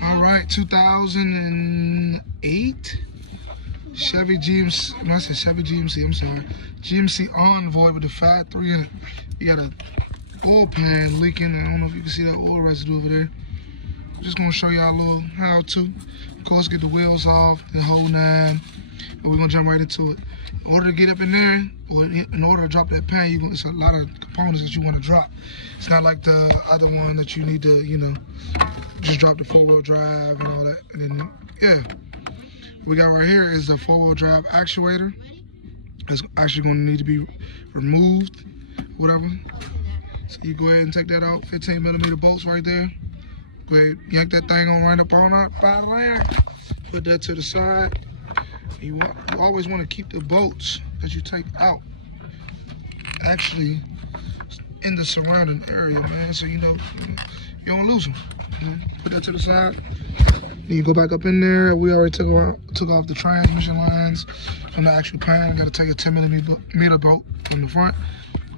All right, 2008 Chevy GMC. No, I said Chevy GMC. I'm sorry, GMC Envoy with the 5.3 in it. You got a oil pan leaking. I don't know if you can see that oil residue over there. I'm just gonna show y'all a little how to. Of course, get the wheels off, the whole nine, and we're gonna jump right into it. In order to get up in there, or in order to drop that pan, it's a lot of components that you want to drop. It's not like the other one that you need to, you know, just drop the 4-wheel drive and all that. And then, yeah, what we got right here is the 4-wheel drive actuator. It's actually going to need to be removed, whatever. So you go ahead and take that out. 15mm bolts right there. Go ahead, yank that thing on right up on out of there. Put that to the side. You always want to keep the bolts that you take out actually in the surrounding area, man, so you know you don't lose them. Put that to the side. Then you go back up in there. We already took off the transmission lines from the actual pan. Got to take a 10mm bolt from the front.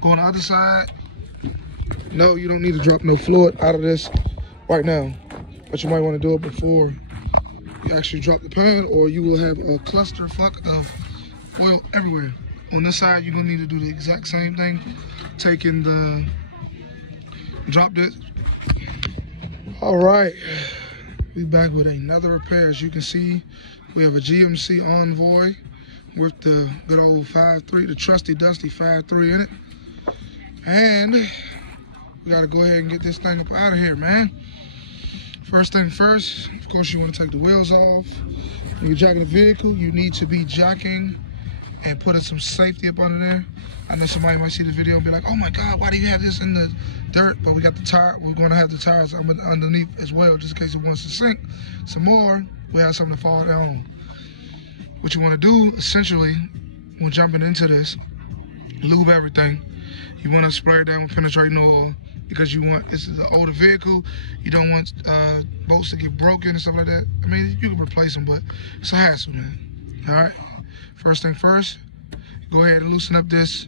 Go on the other side. No, you don't need to drop no fluid out of this right now, but you might want to do it before you actually drop the pan, or you will have a cluster fuck of oil everywhere. On this side, you're gonna need to do the exact same thing. Taking the drop this. All right, we back with another repair. As you can see, we have a GMC Envoy with the good old 5.3, the trusty dusty 5.3 in it. And we gotta go ahead and get this thing up out of here, man. First thing first, of course, you want to take the wheels off. When you're jacking the vehicle, you need to be jacking and putting some safety up under there. I know somebody might see the video and be like, oh my God, why do you have this in the dirt? But we got the tire, we're going to have the tires underneath as well, just in case it wants to sink some more. We have something to fall down. What you want to do, essentially, when jumping into this, lube everything. You want to spray it down with penetrating oil, because you want, this is an older vehicle, you don't want bolts to get broken and stuff like that. I mean, you can replace them, but it's a hassle, man. All right, first thing first, go ahead and loosen up this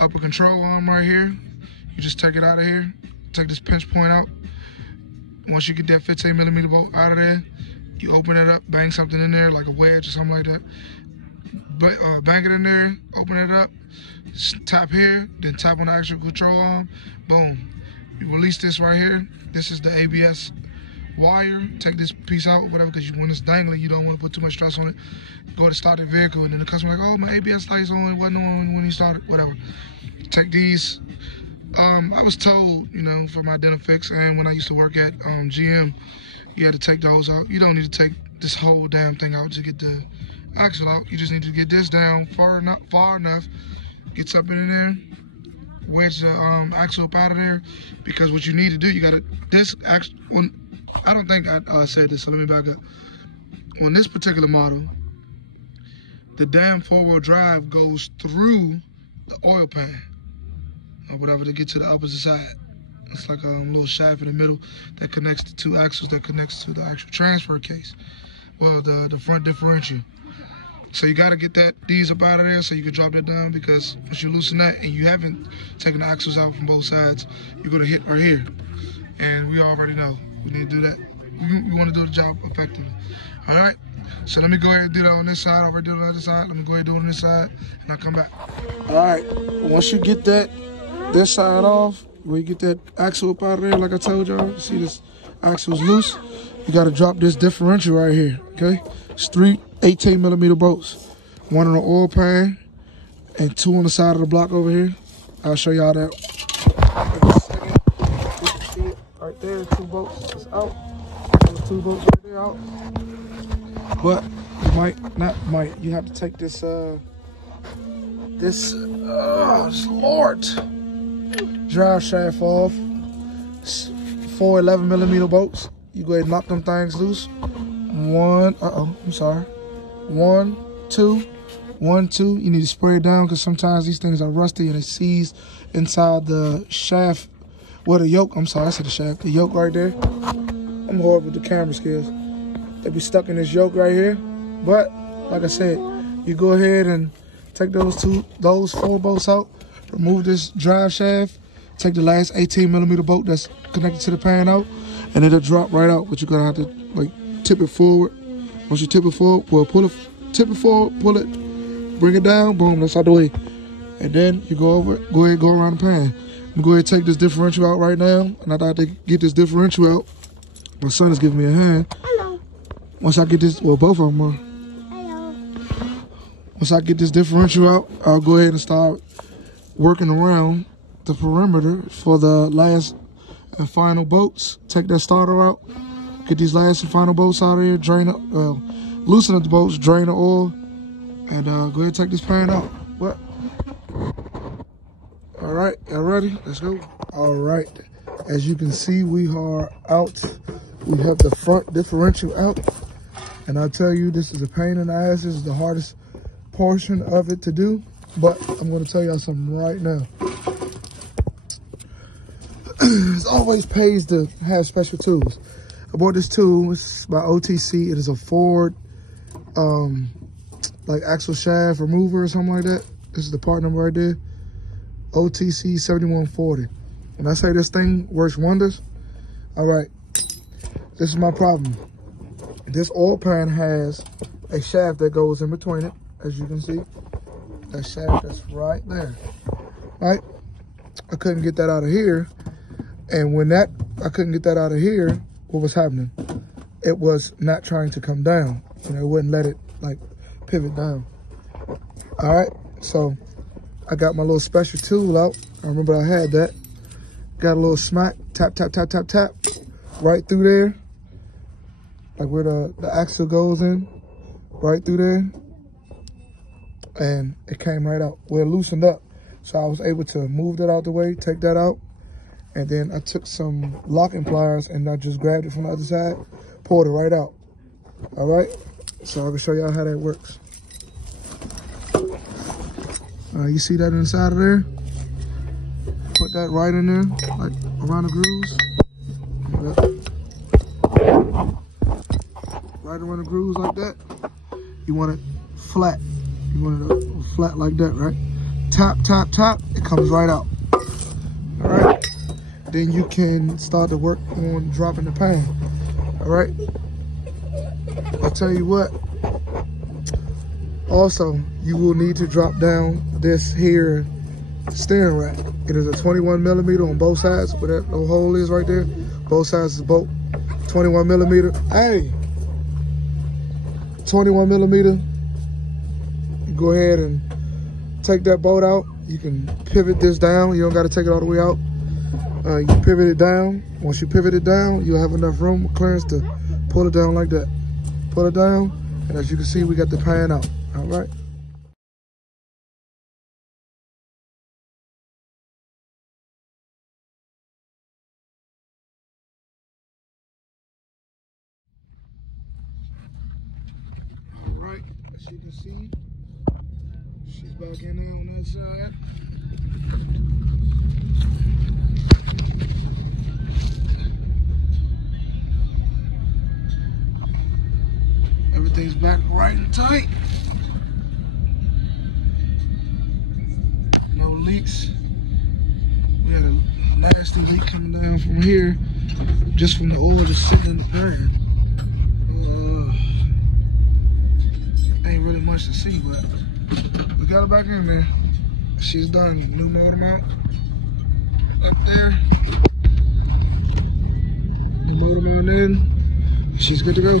upper control arm right here. You just take it out of here, take this pinch point out. Once you get that 15mm bolt out of there, you open it up, bang something in there, like a wedge or something like that. But bang it in there, open it up, tap here, then tap on the actual control arm, boom. You release this right here. This is the ABS wire. Take this piece out or whatever, because when it's dangling, you don't want to put too much stress on it. Go to start the vehicle, and then the customer like, oh, my ABS light's on, it wasn't on when you started, whatever. Take these. I was told, you know, for my Denafix and when I used to work at GM, you had to take those out. You don't need to take this whole damn thing out to get the axle out. You just need to get this down far enough, gets up in there, wedge the axle up out of there, because what you need to do, you gotta, this axle, I don't think I said this, so let me back up. On this particular model, the damn 4-wheel drive goes through the oil pan, or whatever, to get to the opposite side. It's like a little shaft in the middle that connects the two axles, that connects to the actual transfer case. Well, the front differential. So you got to get these up out of there so you can drop that down, because once you loosen that and you haven't taken the axles out from both sides, you're going to hit right here. And we already know we need to do that. We want to do the job effectively. All right? So let me go ahead and do that on this side. I already did it on the other side. Let me go ahead and do it on this side, and I'll come back. All right. Once you get this side off, where you get that axle up out of there, like I told y'all, see this axle's loose, you got to drop this differential right here, okay? It's 3 18mm bolts, one on the oil pan and 2 on the side of the block over here. I'll show y'all that in a second. You can see it right there, 2 bolts is out. Those 2 bolts right there out. But you have to take this Lord, drive shaft off. 4 11mm bolts. you go ahead and knock them things loose. 1, I'm sorry. 1, 2, 1, 2. You need to spray it down because sometimes these things are rusty and it seized inside the shaft. Well, the yoke, I'm sorry, I said the shaft. The yoke right there. I'm horrible with the camera skills. They be stuck in this yoke right here. But, like I said, you go ahead and take those 4 bolts out. Remove this drive shaft. Take the last 18mm bolt that's connected to the pan out. And it'll drop right out. But you're going to have to, like, tip it forward. Once you tip it forward, well, tip it forward, pull it, bring it down, boom, that's out the way. And then you go over it, go ahead, go around the pan. I'm going to go ahead and take this differential out right now. And I thought to get this differential out. My son is giving me a hand. Hello. Once I get this, well, both of them are. Hello. Once I get this differential out, I'll go ahead and start working around the perimeter for the last and final bolts. Take that starter out. Get these last and final bolts out of here. Drain up, loosen up the bolts, drain the oil, and go ahead and take this pan out. What? All right, y'all ready? Let's go. All right, as you can see, we are out. We have the front differential out, and I tell you, this is a pain in the ass. This is the hardest portion of it to do, but I'm going to tell y'all something right now. It always pays to have special tools. I bought this tool. It's by OTC. It is a Ford, like axle shaft remover or something like that. This is the part number right there. OTC 7140. When I say this thing works wonders, all right, this is my problem. This oil pan has a shaft that goes in between it, as you can see. That shaft is right there, right? I couldn't get that out of here. And when I couldn't get that out of here, what was happening? It was not trying to come down. You know, it wouldn't let it like pivot down. All right, so I got my little special tool out. I remember I had that. Got a little smack, tap, tap, tap, tap, tap, right through there. Like where the axle goes in, right through there. And it came right out. Well, it loosened up. So I was able to move that out the way, take that out. And then I took some locking pliers and I just grabbed it from the other side, pulled it right out. All right, so I can show y'all how that works. You see that inside of there? Put that right in there, like around the grooves. Right around the grooves like that. You want it flat. You want it flat like that, right? Tap, tap, tap, it comes right out. All right. Then you can start to work on dropping the pan. All right. I'll tell you what. Also, you will need to drop down this here steering rack. It is a 21mm on both sides, where that little hole is right there. Both sides is both 21mm. Hey, 21mm. You go ahead and take that bolt out. You can pivot this down. You don't got to take it all the way out. You pivot it down. Once you pivot it down, you'll have enough room clearance to pull it down like that. Pull it down, and as you can see, we got the pan out. All right. All right, as you can see, she's back in there on this side. Everything's back right and tight. No leaks. We had a nasty leak coming down from here, just from the oil just sitting in the pan. Ain't really much to see, but we got her back in there. She's done. New motor mount up there. New motor mount in. She's good to go.